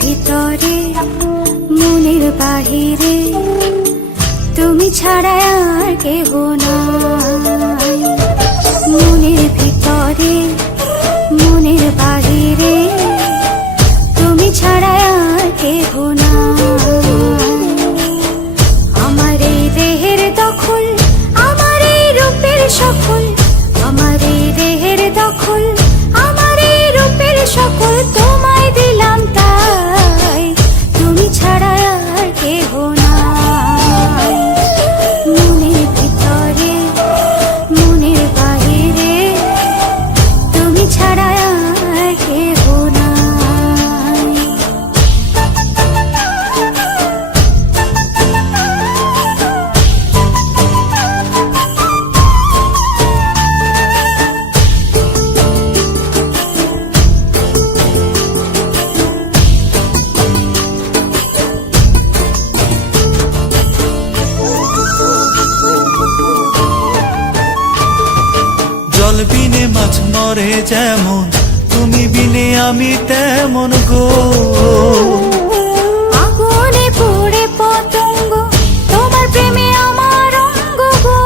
ভিতরে মনের বাহিরে তুমি ছাড়া আর কেহ নাই। মনের ভিতরে মনের বাহিরে তুমি ছাড়া আর কেহ নাই। আমার এই দেহের দখল, আমার এই রূপের সকল, আমার এই দেহের দখল, আমার এই রূপের সকল তোমায় দিলাম তাই, তুমি ছাড়া আর কেহ নাই। মনের ভিতরে মনের বাহিরে তুমি ছাড়া আর কেহ নাই। জল বিনে মাছ মরে যেমন, তুমি বিনে আমি তেমন গো। আগুনে পুড়ে পতঙ্গ, তোমার প্রেমে আমার অঙ্গ গো।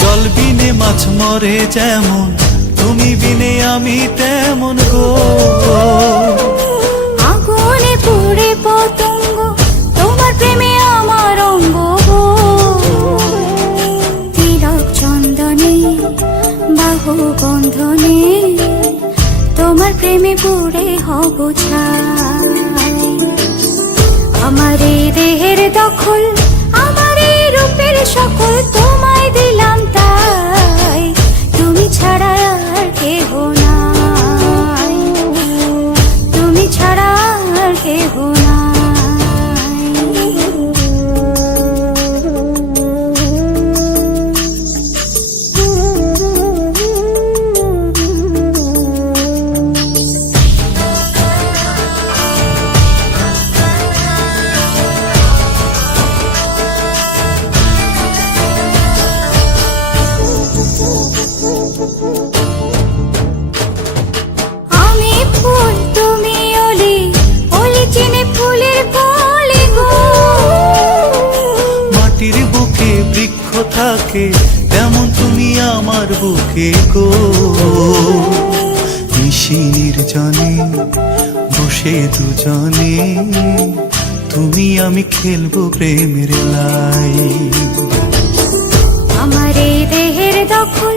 জল বিনে মাছ মরে যেমন, তুমি বিনে আমি তেমন গো। আগুনে পুড়ে পতঙ্গ, তোমার প্রেমে আমার অঙ্গ গো। তিলক চন্দনে বাহু বন্ধনে তোমার প্রেমে পুড়ে হব ছাই। আমার এই দেহের দখল, আমার এই রূপের সকল তোমায় দিলাম তাই, তুমি ছাড়া আর কেহ নাই, তুমি ছাড়া আর কেহ নাই। আমি ফুল তুমি অলি, অলি চিনে ফুলের কলি গো। মাটির বুকে বৃক্ষ থাকে, তেমন তুমি আমার বুকে গো। নিশির জনে বসে দুজনে, তুমি আমি খেলবো প্রেমের লাই। আমার এই দেহের দখল,